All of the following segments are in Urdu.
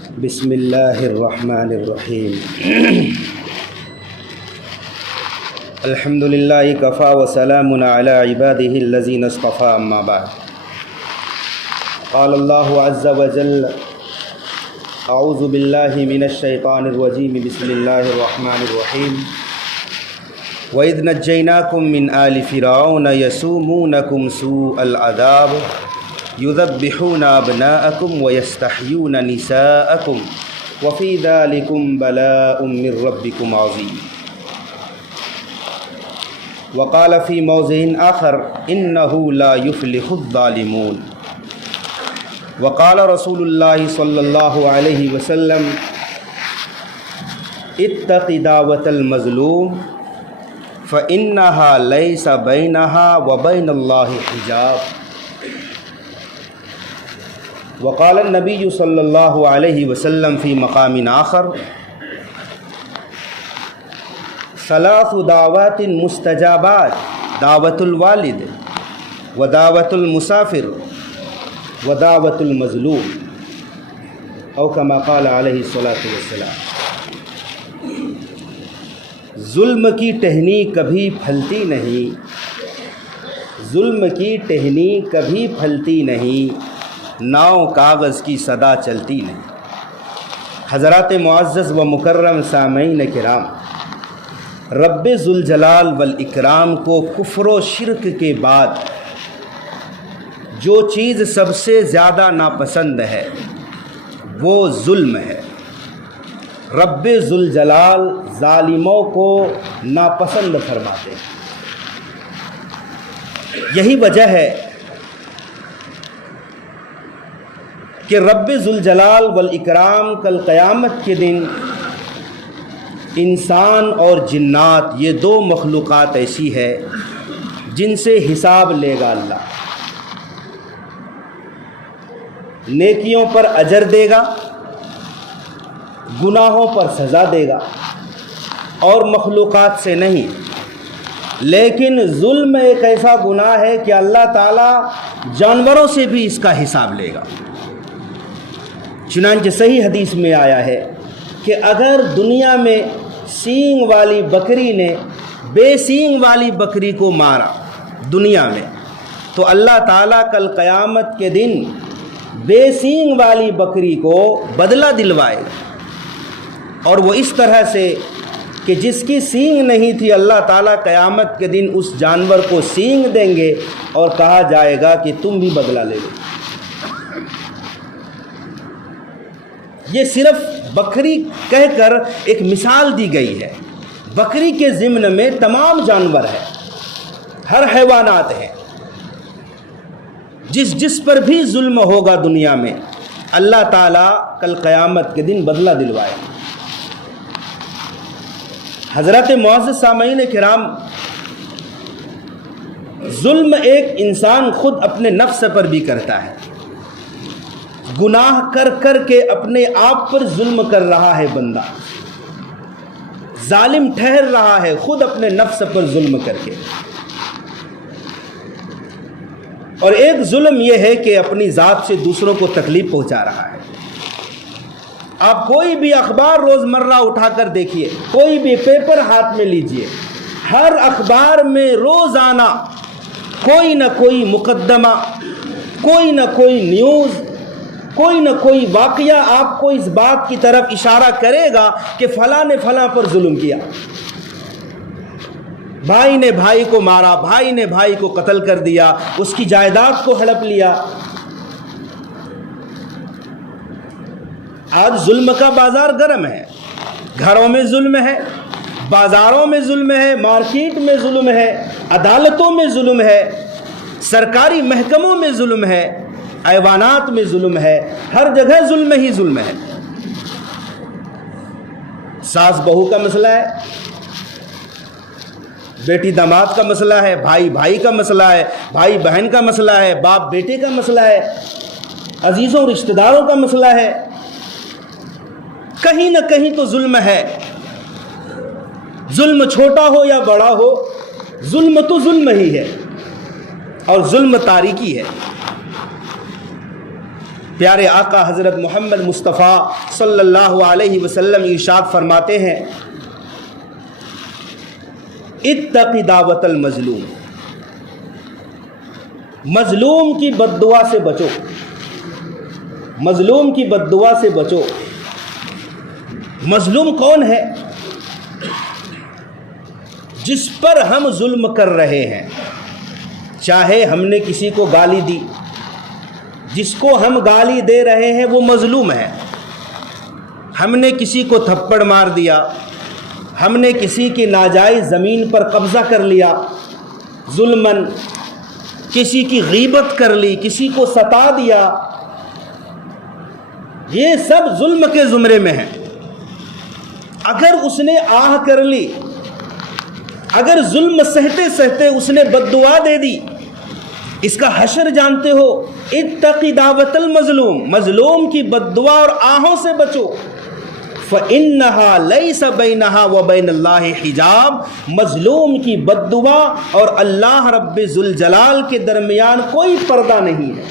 بسم اللہ الرحمن الرحیم الحمد للہ کفا وسلام علی عبادہ الذین اصطفى اما بعد قال اللہ عز وجل اعوذ باللہ من الشیطان الرجیم بسم اللہ الرحمن الرحیم وَإِذْ نَجَّيْنَاكُمْ مِنْ آلِ فِرْعَوْنَ يَسُومُونَكُمْ سُوءَ الْعَذَابِ يُذَبِّحُونَ أَبْنَاءَكُمْ وَيَسْتَحْيُونَ نِسَاءَكُمْ وَفِي ذَلِكُمْ بَلَاءٌ مِّن رَّبِّكُمْ عَظِيمٌ وقال في موضع آخر إنه لا يفلح الظالمون وقال رسول الله صلى الله عليه وسلم اتق دعوة المظلوم فإنها ليس بينها وبين الله حجاب وقال النبي صلى الله عليه وسلم في مقام آخر ثلاث دعوات مستجابات دعوة الوالد ودعوة المسافر ودعوة المظلوم او كما قال عليه الصلاة والسلام۔ ظلم کی ٹہنی کبھی پھلتی نہیں، ظلم کی ٹہنی کبھی پھلتی نہیں، ناؤ کاغذ کی صدا چلتی نہیں۔ حضرات معزز و مکرم سامعین کرام، رب ذوالجلال والاکرام کو کفر و شرک کے بعد جو چیز سب سے زیادہ ناپسند ہے وہ ظلم ہے۔ رب ذوالجلال ظالموں کو ناپسند فرماتے ہیں۔ یہی وجہ ہے کہ رب ذوالجلال والاکرام کل قیامت کے دن انسان اور جنات یہ دو مخلوقات ایسی ہے جن سے حساب لے گا اللہ، نیکیوں پر اجر دے گا، گناہوں پر سزا دے گا، اور مخلوقات سے نہیں۔ لیکن ظلم ایک ایسا گناہ ہے کہ اللہ تعالیٰ جانوروں سے بھی اس کا حساب لے گا۔ چنانچہ صحیح حدیث میں آیا ہے کہ اگر دنیا میں سینگ والی بکری نے بے سینگ والی بکری کو مارا دنیا میں، تو اللہ تعالیٰ کل قیامت کے دن بے سینگ والی بکری کو بدلہ دلوائے گا، اور وہ اس طرح سے کہ جس کی سینگ نہیں تھی اللہ تعالیٰ قیامت کے دن اس جانور کو سینگ دیں گے اور کہا جائے گا کہ تم بھی بدلہ لے لو۔ یہ صرف بکری کہہ کر ایک مثال دی گئی ہے، بکری کے ضمن میں تمام جانور ہیں، ہر حیوانات ہیں، جس پر بھی ظلم ہوگا دنیا میں اللہ تعالیٰ کل قیامت کے دن بدلہ دلوائے گا۔ حضرات معزز سامعین کرام، ظلم ایک انسان خود اپنے نفس پر بھی کرتا ہے، گناہ کر کر کے اپنے آپ پر ظلم کر رہا ہے بندہ، ظالم ٹھہر رہا ہے خود اپنے نفس پر ظلم کر کے۔ اور ایک ظلم یہ ہے کہ اپنی ذات سے دوسروں کو تکلیف پہنچا رہا ہے۔ آپ کوئی بھی اخبار روزمرہ اٹھا کر دیکھیے، کوئی بھی پیپر ہاتھ میں لیجئے، ہر اخبار میں روزانہ کوئی نہ کوئی مقدمہ، کوئی نہ کوئی نیوز، کوئی نہ کوئی واقعہ آپ کو اس بات کی طرف اشارہ کرے گا کہ فلاں نے فلاں پر ظلم کیا، بھائی نے بھائی کو مارا، بھائی نے بھائی کو قتل کر دیا، اس کی جائیداد کو ہڑپ لیا۔ آج ظلم کا بازار گرم ہے، گھروں میں ظلم ہے، بازاروں میں ظلم ہے، مارکیٹ میں ظلم ہے، عدالتوں میں ظلم ہے، سرکاری محکموں میں ظلم ہے، ایوانات میں ظلم ہے، ہر جگہ ظلم ہی ظلم ہے۔ ساس بہو کا مسئلہ ہے، بیٹی داماد کا مسئلہ ہے، بھائی بھائی کا مسئلہ ہے، بھائی بہن کا مسئلہ ہے، باپ بیٹے کا مسئلہ ہے، عزیزوں رشتہ داروں کا مسئلہ ہے، کہیں نہ کہیں تو ظلم ہے۔ ظلم چھوٹا ہو یا بڑا ہو، ظلم تو ظلم ہی ہے، اور ظلم تاریکی ہے۔ پیارے آقا حضرت محمد مصطفیٰ صلی اللہ علیہ وسلم ارشاد فرماتے ہیں اتق دعوت المظلوم، مظلوم کی بد دعا سے بچو، مظلوم کی بد دعا سے بچو۔ مظلوم کون ہے؟ جس پر ہم ظلم کر رہے ہیں، چاہے ہم نے کسی کو گالی دی، جس کو ہم گالی دے رہے ہیں وہ مظلوم ہے۔ ہم نے کسی کو تھپڑ مار دیا، ہم نے کسی کی ناجائز زمین پر قبضہ کر لیا ظلماً، کسی کی غیبت کر لی، کسی کو ستا دیا، یہ سب ظلم کے زمرے میں ہیں۔ اگر اس نے آہ کر لی، اگر ظلم سہتے سہتے اس نے بد دعا دے دی، اس کا حشر جانتے ہو، اتقی دعوت المظلوم، مظلوم کی بد دعا اور آہوں سے بچو۔ فَإِنَّهَا لَيْسَ بَيْنَهَا وَبَيْنَ اللَّهِ حِجَاب، مظلوم کی بد دعا اور اللہ رب ذوالجلال کے درمیان کوئی پردہ نہیں ہے۔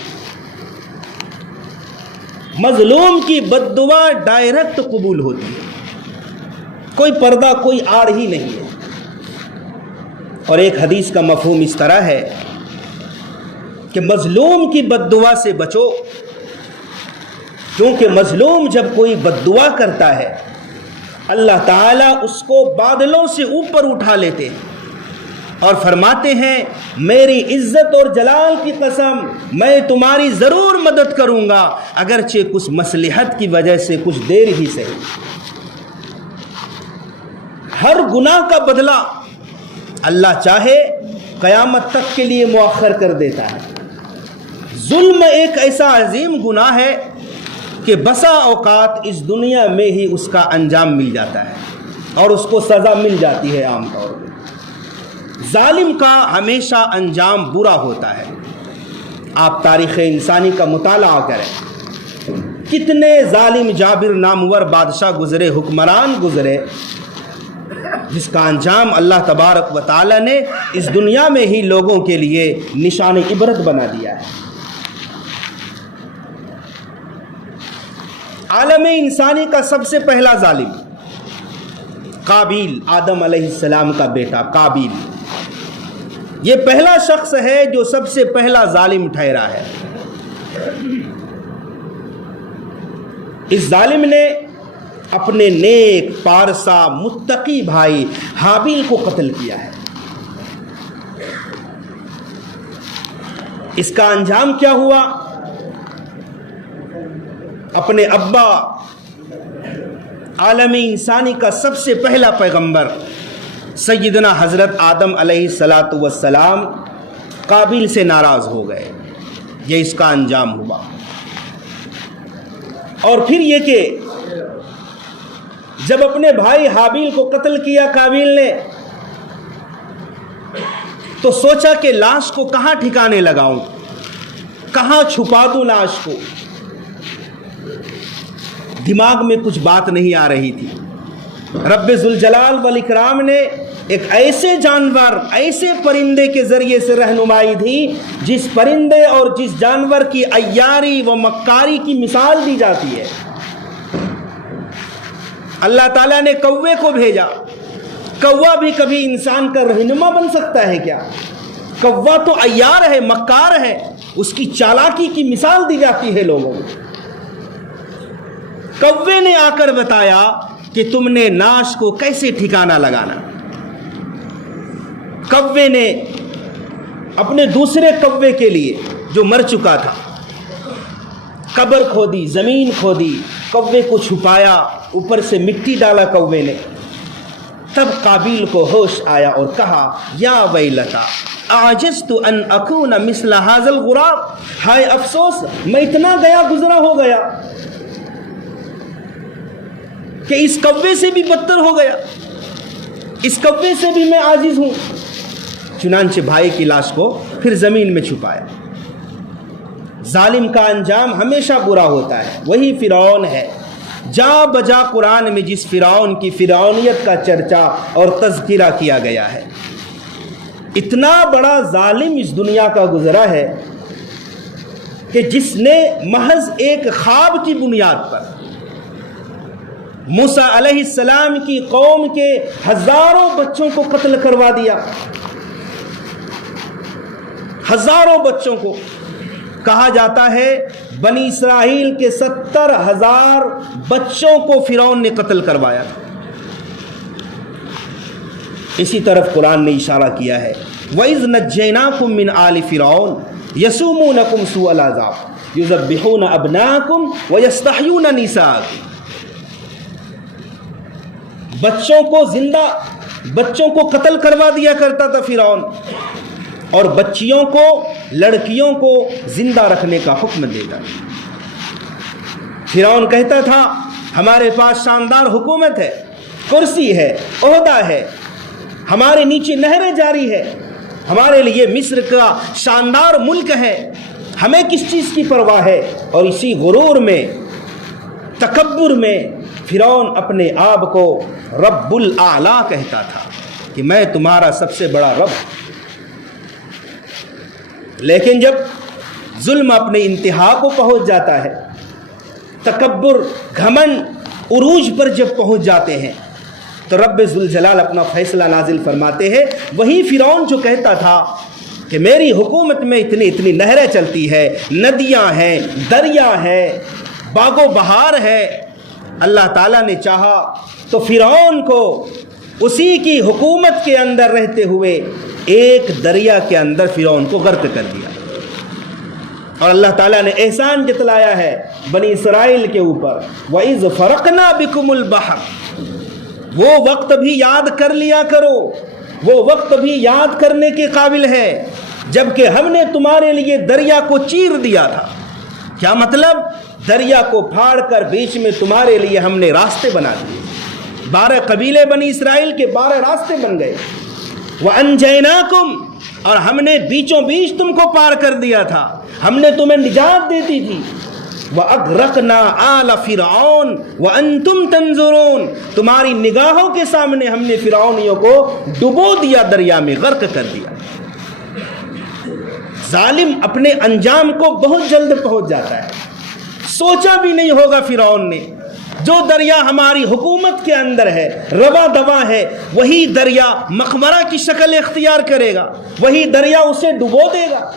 مظلوم کی بد دعا ڈائریکٹ قبول ہوتی ہے، کوئی پردہ، کوئی آڑ ہی نہیں ہے۔ اور ایک حدیث کا مفہوم اس طرح ہے کہ مظلوم کی بد دعا سے بچو، کیونکہ مظلوم جب کوئی بد دعا کرتا ہے اللہ تعالیٰ اس کو بادلوں سے اوپر اٹھا لیتے ہیں اور فرماتے ہیں میری عزت اور جلال کی قسم میں تمہاری ضرور مدد کروں گا، اگرچہ کچھ مصلحت کی وجہ سے کچھ دیر ہی صحیح۔ ہر گناہ کا بدلہ اللہ چاہے قیامت تک کے لیے مؤخر کر دیتا ہے۔ ظلم ایک ایسا عظیم گناہ ہے کہ بسا اوقات اس دنیا میں ہی اس کا انجام مل جاتا ہے اور اس کو سزا مل جاتی ہے۔ عام طور پہ ظالم کا ہمیشہ انجام برا ہوتا ہے۔ آپ تاریخ انسانی کا مطالعہ کریں، کتنے ظالم جابر نامور بادشاہ گزرے، حکمران گزرے، جس کا انجام اللہ تبارک و تعالی نے اس دنیا میں ہی لوگوں کے لیے نشان عبرت بنا دیا ہے۔ عالم انسانی کا سب سے پہلا ظالم قابیل، آدم علیہ السلام کا بیٹا قابیل، یہ پہلا شخص ہے جو سب سے پہلا ظالم ٹھہرا ہے۔ اس ظالم نے اپنے نیک پارسا متقی بھائی حابیل کو قتل کیا ہے۔ اس کا انجام کیا ہوا؟ اپنے ابا عالم انسانی کا سب سے پہلا پیغمبر سیدنا حضرت آدم علیہ السلام قابیل سے ناراض ہو گئے، یہ اس کا انجام ہوا۔ اور پھر یہ کہ جب اپنے بھائی حابیل کو قتل کیا قابیل نے، تو سوچا کہ لاش کو کہاں ٹھکانے لگاؤں، کہاں چھپا دوں لاش کو، دماغ میں کچھ بات نہیں آ رہی تھی۔ رب ذوالجلال والاکرام نے ایک ایسے جانور، ایسے پرندے کے ذریعے سے رہنمائی دی جس پرندے اور جس جانور کی عیاری و مکاری کی مثال دی جاتی ہے۔ اللہ تعالیٰ نے کوے کو بھیجا۔ کوا بھی کبھی انسان کا رہنما بن سکتا ہے کیا؟ کوا تو عیار ہے، مکار ہے، اس کی چالاکی کی مثال دی جاتی ہے لوگوں کو۔ کوے نے آ کر بتایا کہ تم نے ناش کو کیسے ٹھکانہ لگانا۔ کوے نے اپنے دوسرے کوے کے لیے جو مر چکا تھا قبر کھودی، زمین کھودی، کوے کو چھپایا، اوپر سے مٹی ڈالا کوے نے۔ تب قابیل کو ہوش آیا اور کہا یا ویلتا اعجزت ان اکون مثل ھذا الغراب، ہائے افسوس میں اتنا گیا گزرا ہو گیا کہ اس کوے سے بھی بدتر ہو گیا، اس کوے سے بھی میں عاجز ہوں۔ چنانچہ بھائی کی لاش کو پھر زمین میں چھپایا۔ ظالم کا انجام ہمیشہ برا ہوتا ہے، وہی فرعون ہے۔ جا بجا قرآن میں جس فرعون کی فرعونیت کا چرچا اور تذکرہ کیا گیا ہے، اتنا بڑا ظالم اس دنیا کا گزرا ہے کہ جس نے محض ایک خواب کی بنیاد پر موسیٰ علیہ السلام کی قوم کے ہزاروں بچوں کو قتل کروا دیا. ہزاروں بچوں کو. کہا جاتا ہے بنی اسرائیل کے 70,000 بچوں کو فرعون نے قتل کروایا. اسی طرف قرآن نے اشارہ کیا ہے وَإِذْ نَجَّيْنَاكُمْ مِنْ آلِ فِرْعَوْنَ يَسُومُونَكُمْ سُوءَ الْعَذَابِ يُذَبِّحُونَ أَبْنَاءَكُمْ وَيَسْتَحْيُونَ نِسَاءَكُمْ. بچوں کو قتل کروا دیا کرتا تھا فرعون، اور بچیوں کو، لڑکیوں کو زندہ رکھنے کا حکم دیتا. فرعون کہتا تھا ہمارے پاس شاندار حکومت ہے، کرسی ہے، عہدہ ہے، ہمارے نیچے نہریں جاری ہے، ہمارے لیے مصر کا شاندار ملک ہے، ہمیں کس چیز کی پرواہ ہے. اور اسی غرور میں، تکبر میں فرعون اپنے آپ کو رب الاعلیٰ کہتا تھا کہ میں تمہارا سب سے بڑا رب. لیکن جب ظلم اپنے انتہا کو پہنچ جاتا ہے، تکبر، گھمنڈ عروج پر جب پہنچ جاتے ہیں، تو رب ذوالجلال اپنا فیصلہ نازل فرماتے ہیں. وہی فرعون جو کہتا تھا کہ میری حکومت میں اتنی نہریں چلتی ہے، ندیاں ہیں، دریا ہے، باغ و بہار ہے، اللہ تعالیٰ نے چاہا تو فرعون کو اسی کی حکومت کے اندر رہتے ہوئے ایک دریا کے اندر فرعون کو غرق کر دیا. اور اللہ تعالیٰ نے احسان جتلایا ہے بنی اسرائیل کے اوپر. وَإِذْ فَرَقْنَا بِكُمُ الْبَحْرَ. وہ وقت بھی یاد کر لیا کرو، وہ وقت بھی یاد کرنے کے قابل ہے جب کہ ہم نے تمہارے لیے دریا کو چیر دیا تھا. کیا مطلب؟ دریا کو پھاڑ کر بیچ میں تمہارے لیے ہم نے راستے بنا دیے. 12 قبیلے بنی اسرائیل کے 12 راستے بن گئے. وَأَنْجَيْنَاكُمْ. اور ہم نے بیچوں بیچ تم کو پار کر دیا تھا، ہم نے تمہیں نجات دیتی تھی. وَأَغْرَقْنَا آلَ فِرْعَوْنَ وَأَنْتُمْ تَنْظُرُونَ. تمہاری نگاہوں کے سامنے ہم نے فرعونیوں کو ڈبو دیا، دریا میں غرق کر دیا. ظالم اپنے انجام کو بہت جلد پہنچ جاتا ہے. سوچا بھی نہیں ہوگا فرعون نے، جو دریا ہماری حکومت کے اندر ہے، روا دوا ہے، وہی دریا مقبرہ کی شکل اختیار کرے گا، وہی دریا اسے ڈبو دے گا.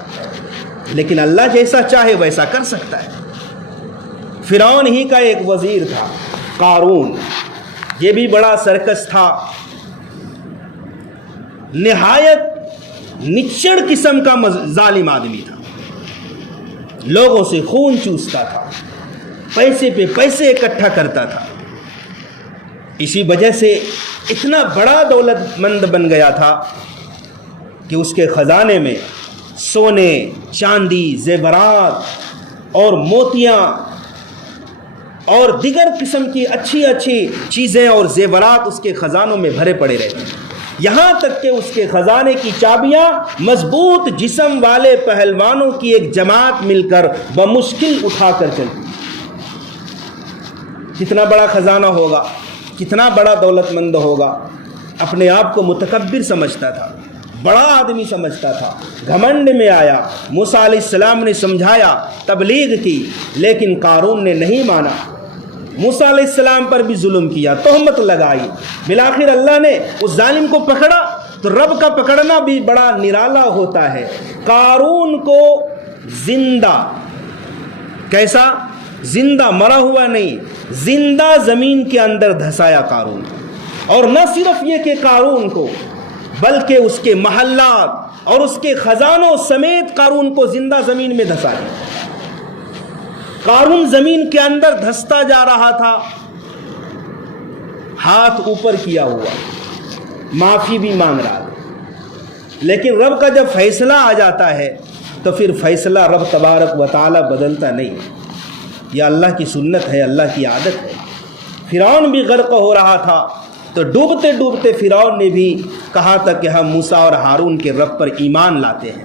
لیکن اللہ جیسا چاہے ویسا کر سکتا ہے. فرعون ہی کا ایک وزیر تھا قارون، یہ بھی بڑا سرکش تھا، نہایت نچڑ قسم کا ظالم آدمی تھا، لوگوں سے خون چوستا تھا، پیسے پہ پیسے اکٹھا کرتا تھا. اسی وجہ سے اتنا بڑا دولت مند بن گیا تھا کہ اس کے خزانے میں سونے، چاندی، زیورات اور موتیاں اور دیگر قسم کی اچھی چیزیں اور زیورات اس کے خزانوں میں بھرے پڑے رہتے. یہاں تک کہ اس کے خزانے کی چابیاں مضبوط جسم والے پہلوانوں کی ایک جماعت مل کر بمشکل اٹھا کر چلتی. کتنا بڑا خزانہ ہوگا، کتنا بڑا دولت مند ہوگا. اپنے آپ کو متکبر سمجھتا تھا، بڑا آدمی سمجھتا تھا، گھمنڈ میں آیا. موسیٰ علیہ السلام نے سمجھایا، تبلیغ کی، لیکن قارون نے نہیں مانا. موسیٰ علیہ السلام پر بھی ظلم کیا، تہمت لگائی. بالآخر اللہ نے اس ظالم کو پکڑا. تو رب کا پکڑنا بھی بڑا نرالا ہوتا ہے. قارون کو زندہ، کیسا؟ زندہ، مرا ہوا نہیں، زندہ زمین کے اندر دھسایا قارون. اور نہ صرف یہ کہ قارون کو، بلکہ اس کے محلات اور اس کے خزانوں سمیت قارون کو زندہ زمین میں دھسا دیا. قارون زمین کے اندر دھستا جا رہا تھا، ہاتھ اوپر کیا ہوا، معافی بھی مانگ رہا تھا. لیکن رب کا جب فیصلہ آ جاتا ہے تو پھر فیصلہ رب تبارک و تعالی بدلتا نہیں. یہ اللہ کی سنت ہے، اللہ کی عادت ہے. فرعون بھی غرق ہو رہا تھا تو ڈوبتے ڈوبتے فرعون نے بھی کہا تھا کہ ہم موسیٰ اور ہارون کے رب پر ایمان لاتے ہیں.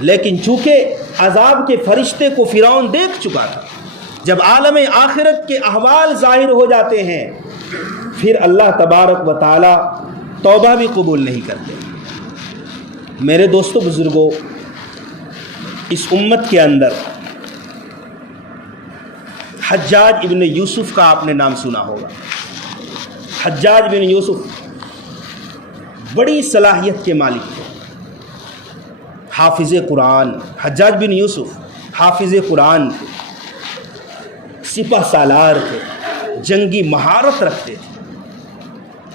لیکن چونکہ عذاب کے فرشتے کو فرعون دیکھ چکا تھا، جب عالم آخرت کے احوال ظاہر ہو جاتے ہیں پھر اللہ تبارک و تعالی توبہ بھی قبول نہیں کرتے. میرے دوستو بزرگوں، اس امت کے اندر حجاج ابن یوسف کا آپ نے نام سنا ہوگا۔ حجاج بن یوسف بڑی صلاحیت کے مالک تھے، حافظ قرآن۔ حجاج بن یوسف حافظ قرآن تھے، سپہ سالار تھے، جنگی مہارت رکھتے تھے،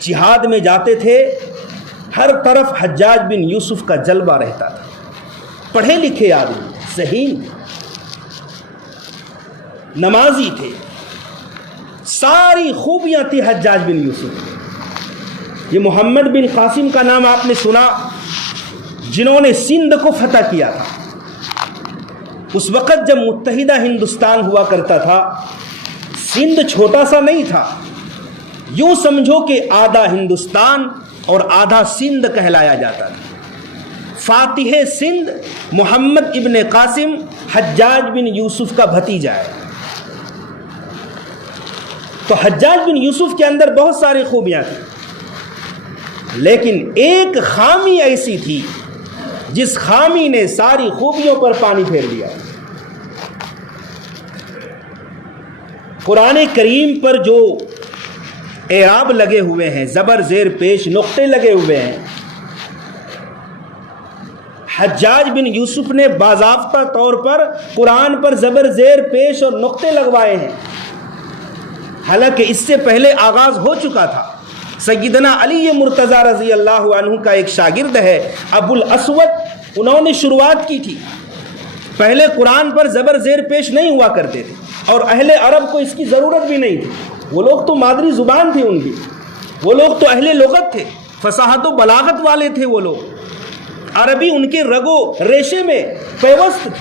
جہاد میں جاتے تھے، ہر طرف حجاج بن یوسف کا جلوہ رہتا تھا۔ پڑھے لکھے آدمی، ذہین تھے، نمازی تھے، ساری خوبیاں تھی حجاج بن یوسف۔ یہ محمد بن قاسم کا نام آپ نے سنا، جنہوں نے سندھ کو فتح کیا تھا۔ اس وقت جب متحدہ ہندوستان ہوا کرتا تھا، سندھ چھوٹا سا نہیں تھا، یوں سمجھو کہ آدھا ہندوستان اور آدھا سندھ کہلایا جاتا تھا۔ فاتح سندھ محمد ابن قاسم حجاج بن یوسف کا بھتیجا ہے۔ تو حجاج بن یوسف کے اندر بہت ساری خوبیاں تھیں، لیکن ایک خامی ایسی تھی جس خامی نے ساری خوبیوں پر پانی پھیر دیا۔ قرآن کریم پر جو اعراب لگے ہوئے ہیں، زبر زیر پیش نقطے لگے ہوئے ہیں، حجاج بن یوسف نے باضابطہ طور پر قرآن پر زبر زیر پیش اور نقطے لگوائے ہیں، حالانکہ اس سے پہلے آغاز ہو چکا تھا۔ سیدنا علی مرتضیٰ رضی اللہ عنہ کا ایک شاگرد ہے ابو الاسود، انہوں نے شروعات کی تھی۔ پہلے قرآن پر زبر زیر پیش نہیں ہوا کرتے تھے، اور اہل عرب کو اس کی ضرورت بھی نہیں تھی۔ وہ لوگ تو مادری زبان تھی ان کی، وہ لوگ تو اہل لغت تھے، فصاحت و بلاغت والے تھے، وہ لوگ عربی ان کے رگ و ریشے میں پیوست تھی،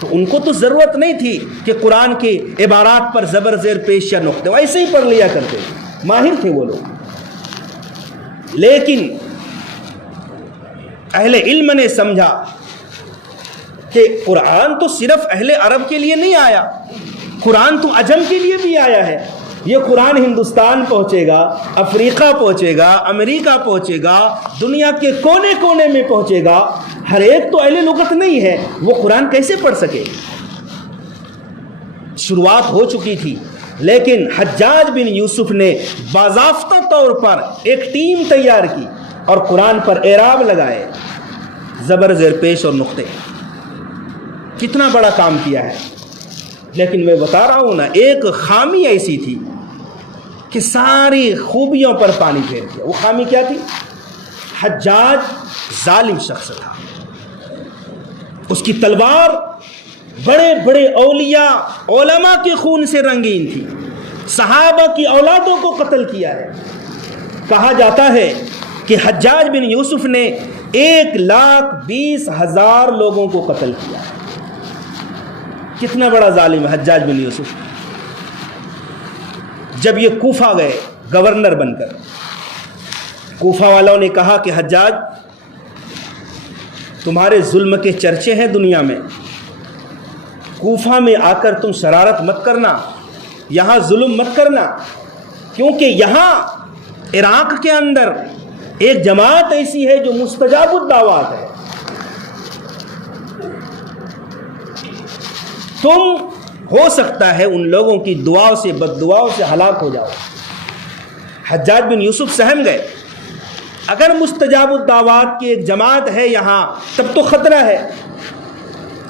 تو ان کو تو ضرورت نہیں تھی کہ قرآن کے عبارات پر زبر زیر پیش یا نقطے، وہ ایسے ہی پڑھ لیا کرتے تھے، ماہر تھے وہ لوگ۔ لیکن اہل علم نے سمجھا کہ قرآن تو صرف اہل عرب کے لیے نہیں آیا، قرآن تو عجم کے لیے بھی آیا ہے۔ یہ قرآن ہندوستان پہنچے گا، افریقہ پہنچے گا، امریکہ پہنچے گا، دنیا کے کونے کونے میں پہنچے گا۔ ہر ایک تو اہل لغت نہیں ہے، وہ قرآن کیسے پڑھ سکے؟ شروعات ہو چکی تھی، لیکن حجاج بن یوسف نے باضابطہ طور پر ایک ٹیم تیار کی اور قرآن پر اعراب لگائے، زبر زیر پیش اور نقطے۔ کتنا بڑا کام کیا ہے، لیکن میں بتا رہا ہوں نا، ایک خامی ایسی تھی کہ ساری خوبیوں پر پانی پھیر دیا۔ وہ خامی کیا تھی؟ حجاج ظالم شخص تھا، اس کی تلوار بڑے بڑے اولیاء علماء کے خون سے رنگین تھی، صحابہ کی اولادوں کو قتل کیا ہے۔ کہا جاتا ہے کہ حجاج بن یوسف نے 1,20,000 لوگوں کو قتل کیا ہے۔ کتنا بڑا ظالم ہے حجاج بن یوسف۔ جب یہ کوفہ گئے گورنر بن کر، کوفہ والوں نے کہا کہ حجاج، تمہارے ظلم کے چرچے ہیں دنیا میں، کوفہ میں آ کر تم شرارت مت کرنا، یہاں ظلم مت کرنا، کیونکہ یہاں عراق کے اندر ایک جماعت ایسی ہے جو مستجاب الدعوات ہے، تم ہو سکتا ہے ان لوگوں کی دعاؤں سے بد دعاؤں سے ہلاک ہو جاؤ۔ حجاج بن یوسف سہم گئے، اگر مستجاب الدعوات کی ایک جماعت ہے یہاں تب تو خطرہ ہے۔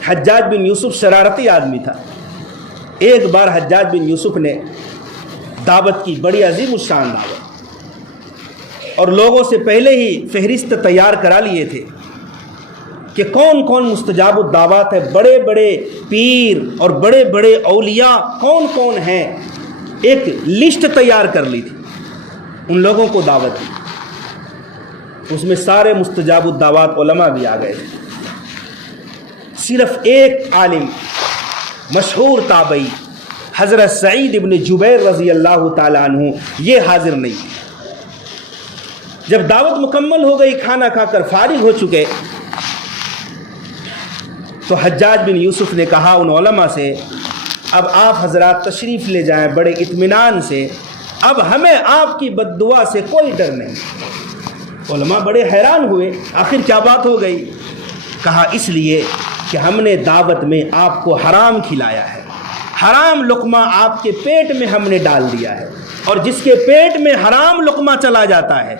حجاج بن یوسف شرارتی آدمی تھا۔ ایک بار حجاج بن یوسف نے دعوت کی، بڑی عظیم الشان دعوت، اور لوگوں سے پہلے ہی فہرست تیار کرا لیے تھے کہ کون کون مستجاب الدعوات ہے، بڑے بڑے پیر اور بڑے بڑے اولیاء کون کون ہیں، ایک لسٹ تیار کر لی تھی، ان لوگوں کو دعوت دی۔ اس میں سارے مستجاب الدعوات علماء بھی آ گئے تھے، صرف ایک عالم مشہور تابعی حضرت سعید ابن جبیر رضی اللہ تعالیٰ عنہ یہ حاضر نہیں تھے۔ جب دعوت مکمل ہو گئی، کھانا کھا کر فارغ ہو چکے، تو حجاج بن یوسف نے کہا ان علماء سے، اب آپ حضرات تشریف لے جائیں بڑے اطمینان سے، اب ہمیں آپ کی بد دعا سے کوئی ڈر نہیں۔ علماء بڑے حیران ہوئے، آخر کیا بات ہو گئی؟ کہا اس لیے کہ ہم نے دعوت میں آپ کو حرام کھلایا ہے، حرام لقمہ آپ کے پیٹ میں ہم نے ڈال دیا ہے، اور جس کے پیٹ میں حرام لقمہ چلا جاتا ہے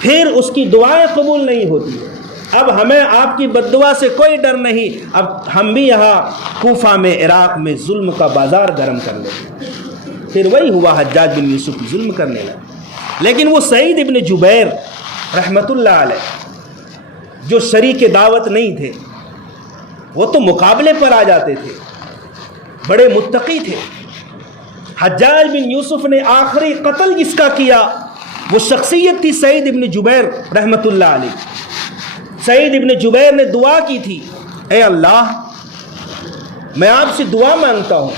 پھر اس کی دعائیں قبول نہیں ہوتی ہیں۔ اب ہمیں آپ کی بد دعا سے کوئی ڈر نہیں، اب ہم بھی یہاں کوفہ میں عراق میں ظلم کا بازار گرم کر لیں۔ پھر وہی ہوا، حجاج بن یوسف ظلم کرنے لگا۔ لیکن وہ سعید ابن جبیر رحمۃ اللہ علیہ جو شریک دعوت نہیں تھے، وہ تو مقابلے پر آ جاتے تھے، بڑے متقی تھے۔ حجاج بن یوسف نے آخری قتل جس کا کیا وہ شخصیت تھی سعید ابن جبیر رحمۃ اللہ علیہ۔ سعید ابن جبیر نے دعا کی تھی، اے اللہ میں آپ سے دعا مانگتا ہوں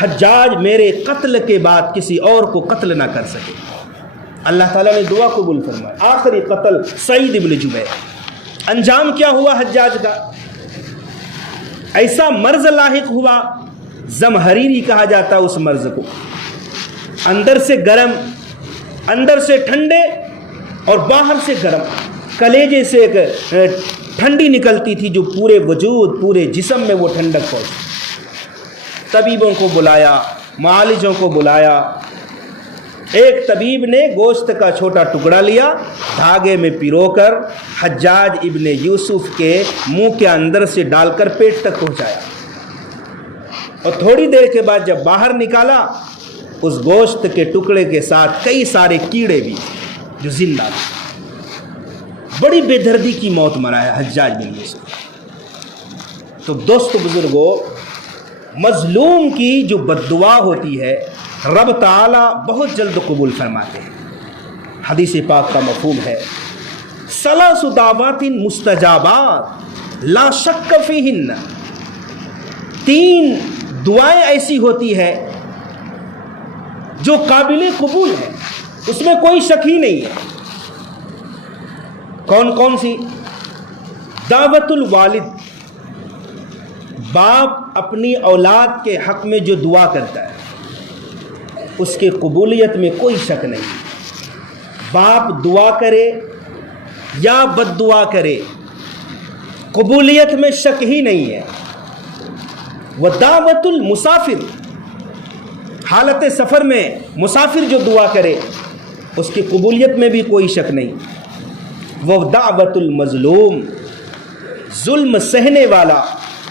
حجاج میرے قتل کے بعد کسی اور کو قتل نہ کر سکے۔ اللہ تعالیٰ نے دعا قبول فرمایا، آخری قتل سعید ابن جبیر۔ انجام کیا ہوا حجاج کا؟ ایسا مرض لاحق ہوا، زمہریری کہا جاتا ہے اس مرض کو، اندر سے گرم، اندر سے ٹھنڈے اور باہر سے گرم، کلیجے سے ایک ٹھنڈی نکلتی تھی جو پورے وجود پورے جسم میں وہ ٹھنڈک پہنچی۔ طبیبوں کو بلایا، معالجوں کو بلایا۔ ایک طبیب نے گوشت کا چھوٹا ٹکڑا لیا، دھاگے میں پیرو کر حجاج ابن یوسف کے منہ کے اندر سے ڈال کر پیٹ تک پہنچایا، اور تھوڑی دیر کے بعد جب باہر نکالا اس گوشت کے ٹکڑے کے ساتھ کئی سارے کیڑے بھی جو زندہ تھے۔ بڑی بے دردی کی موت مرا ہے حجاج بن یوسف۔ تو دوست بزرگوں، مظلوم کی جو بد دعا ہوتی ہے رب تعالیٰ بہت جلد قبول فرماتے ہیں۔ حدیث پاک کا مفہوم ہے، ثلاث دعوات مستجابات لا شک فیہن، تین دعائیں ایسی ہوتی ہے جو قابل قبول ہے، اس میں کوئی شک ہی نہیں ہے۔ کون کون سی؟ دعوت الوالد، باپ اپنی اولاد کے حق میں جو دعا کرتا ہے اس کی قبولیت میں کوئی شک نہیں۔ باپ دعا کرے یا بد دعا کرے قبولیت میں شک ہی نہیں ہے۔ ودعوت المسافر، حالت سفر میں مسافر جو دعا کرے اس کی قبولیت میں بھی کوئی شک نہیں۔ ودعوت المظلوم، ظلم سہنے والا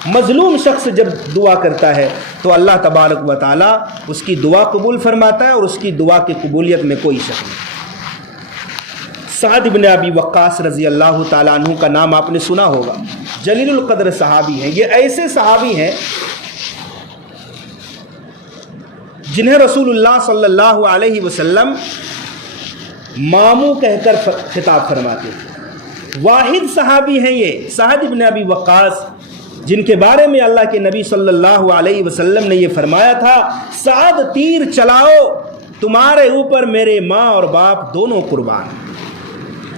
مظلوم شخص جب دعا کرتا ہے تو اللہ تبارک و تعالیٰ اس کی دعا قبول فرماتا ہے، اور اس کی دعا کی قبولیت میں کوئی شک نہیں۔ سعد بن ابی وقاص رضی اللہ تعالیٰ عنہ کا نام آپ نے سنا ہوگا، جلیل القدر صحابی ہیں۔ یہ ایسے صحابی ہیں جنہیں رسول اللہ صلی اللہ علیہ وسلم ماموں کہہ کر خطاب فرماتے ہیں۔ واحد صحابی ہیں یہ سعد بن ابی وقاص، جن کے بارے میں اللہ کے نبی صلی اللہ علیہ وسلم نے یہ فرمایا تھا، سعد تیر چلاؤ تمہارے اوپر میرے ماں اور باپ دونوں قربان۔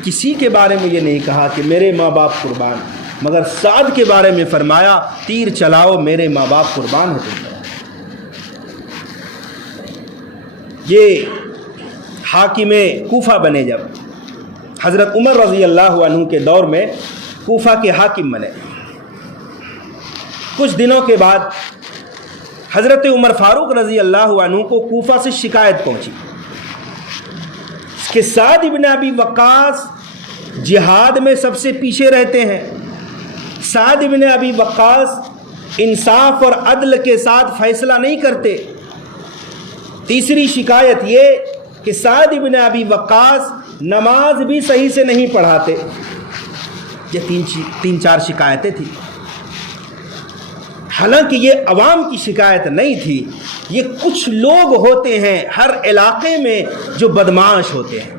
کسی کے بارے میں یہ نہیں کہا کہ میرے ماں باپ قربان، مگر سعد کے بارے میں فرمایا تیر چلاؤ میرے ماں باپ قربان ہوتے ہیں۔ یہ حاکم کوفہ بنے، جب حضرت عمر رضی اللہ عنہ کے دور میں کوفہ کے حاکم بنے، کچھ دنوں کے بعد حضرت عمر فاروق رضی اللہ عنہ کو کوفہ سے شکایت پہنچی کہ سعد بن ابی وقاص جہاد میں سب سے پیچھے رہتے ہیں، سعد بن ابی وقاص انصاف اور عدل کے ساتھ فیصلہ نہیں کرتے۔ تیسری شکایت یہ کہ سعد بن ابی وقاص نماز بھی صحیح سے نہیں پڑھاتے۔ یہ تین چار شکایتیں تھیں۔ حالانکہ یہ عوام کی شکایت نہیں تھی، یہ کچھ لوگ ہوتے ہیں ہر علاقے میں جو بدمعاش ہوتے ہیں،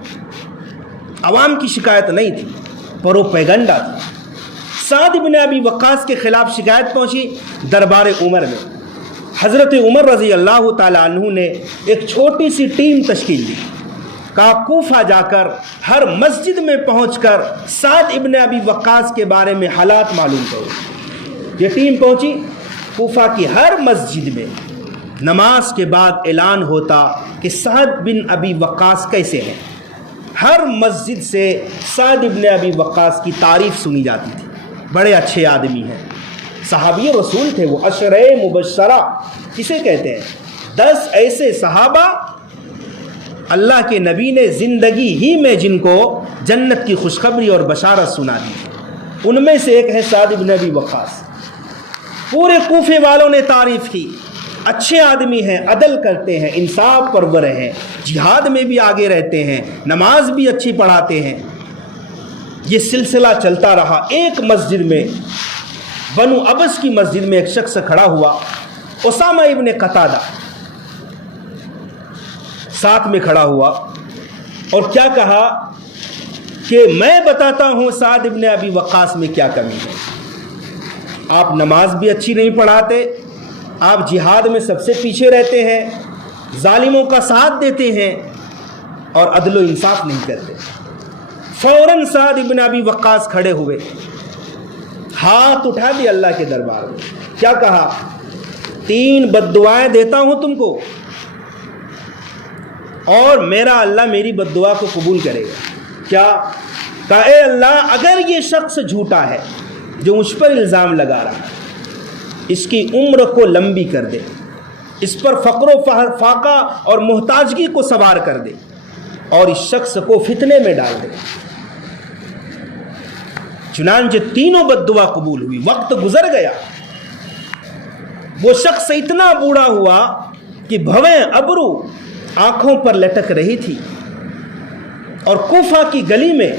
عوام کی شکایت نہیں تھی، پروپیگنڈا تھی۔ سعد بن ابی وقاص کے خلاف شکایت پہنچی دربار عمر میں۔ حضرت عمر رضی اللہ تعالیٰ عنہ نے ایک چھوٹی سی ٹیم تشکیل دی، کہا کوفہ جا کر ہر مسجد میں پہنچ کر سعد ابن ابی وقاص کے بارے میں حالات معلوم کرو۔ یہ ٹیم پہنچی، کوفہ کی ہر مسجد میں نماز کے بعد اعلان ہوتا کہ سعد بن ابی وقاص کیسے ہیں۔ ہر مسجد سے سعد بن ابی وقاص کی تعریف سنی جاتی تھی، بڑے اچھے آدمی ہیں، صحابی رسول تھے وہ، عشرہ مبشرہ کسے کہتے ہیں؟ 10 ایسے صحابہ اللہ کے نبی نے زندگی ہی میں جن کو جنت کی خوشخبری اور بشارت سنا دی، ان میں سے ایک ہے سعد بن ابی وقاص۔ پورے کوفے والوں نے تعریف کی، اچھے آدمی ہیں، عدل کرتے ہیں، انصاف پرور ہیں، جہاد میں بھی آگے رہتے ہیں، نماز بھی اچھی پڑھاتے ہیں۔ یہ سلسلہ چلتا رہا۔ ایک مسجد میں، بنو ابس کی مسجد میں ایک شخص کھڑا ہوا، اسامہ ابن قتادہ ساتھ میں کھڑا ہوا، اور کیا کہا کہ میں بتاتا ہوں سعد ابن ابی وقاص میں کیا کمی ہے۔ آپ نماز بھی اچھی نہیں پڑھاتے، آپ جہاد میں سب سے پیچھے رہتے ہیں، ظالموں کا ساتھ دیتے ہیں، اور عدل و انصاف نہیں کرتے۔ فوراً سعد ابن ابی وقاص کھڑے ہوئے، ہاتھ اٹھا دی اللہ کے دربار میں، کیا کہا؟ 3 بد دعائیں دیتا ہوں تم کو، اور میرا اللہ میری بد دعا کو قبول کرے گا۔ کیا کہا؟ اے اللہ، اگر یہ شخص جھوٹا ہے جو مجھ پر الزام لگا رہا ہے، اس کی عمر کو لمبی کر دے، اس پر فقر و فاقہ اور محتاجگی کو سوار کر دے، اور اس شخص کو فتنے میں ڈال دے۔ چنانچہ تینوں بد دعا قبول ہوئی۔ وقت گزر گیا، وہ شخص اتنا بوڑھا ہوا کہ بھویں ابرو آنکھوں پر لٹک رہی تھی، اور کوفہ کی گلی میں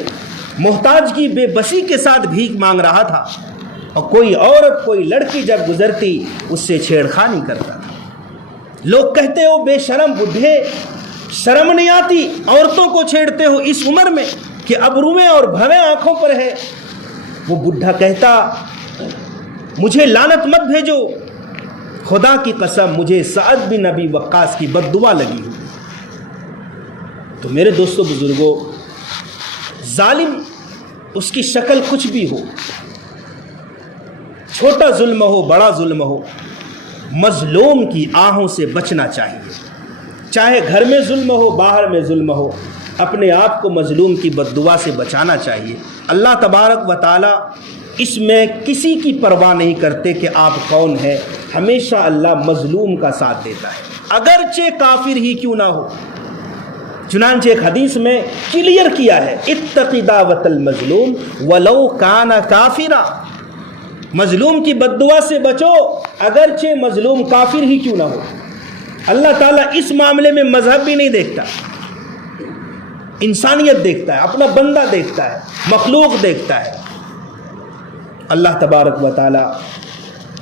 محتاجگی بے بسی کے ساتھ بھیک مانگ رہا تھا، اور کوئی عورت، کوئی لڑکی جب گزرتی اس سے چھیڑخانی کرتا تھا۔ لوگ کہتے ہو بے شرم بڈھے، شرم نہیں آتی؟ عورتوں کو چھیڑتے ہو اس عمر میں کہ ابرویں اور بھویں آنکھوں پر ہے۔ وہ بڈھا کہتا مجھے لعنت مت بھیجو، خدا کی قسم مجھے سعد بن ابی وقاص کی بد دعا لگی ہوئی۔ تو میرے دوستو بزرگوں، ظالم اس کی شکل کچھ بھی ہو، چھوٹا ظلم ہو بڑا ظلم ہو، مظلوم کی آہوں سے بچنا چاہیے۔ چاہے گھر میں ظلم ہو، باہر میں ظلم ہو، اپنے آپ کو مظلوم کی بد دعا سے بچانا چاہیے۔ اللہ تبارک و تعالی اس میں کسی کی پرواہ نہیں کرتے کہ آپ کون ہیں، ہمیشہ اللہ مظلوم کا ساتھ دیتا ہے، اگرچہ کافر ہی کیوں نہ ہو۔ چنانچہ ایک حدیث میں کلیئر کیا ہے، اتقی دعوت المظلوم ولو کان کافرا، مظلوم کی بد دعا سے بچو اگرچہ مظلوم کافر ہی کیوں نہ ہو۔ اللہ تعالیٰ اس معاملے میں مذہب بھی نہیں دیکھتا، انسانیت دیکھتا ہے، اپنا بندہ دیکھتا ہے، مخلوق دیکھتا ہے۔ اللہ تبارک و تعالی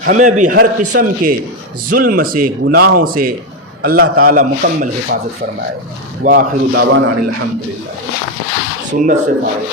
ہمیں بھی ہر قسم کے ظلم سے، گناہوں سے اللہ تعالی مکمل حفاظت فرمائے۔ وآخر دعوانا الحمدللہ۔ سنت سے فارغ۔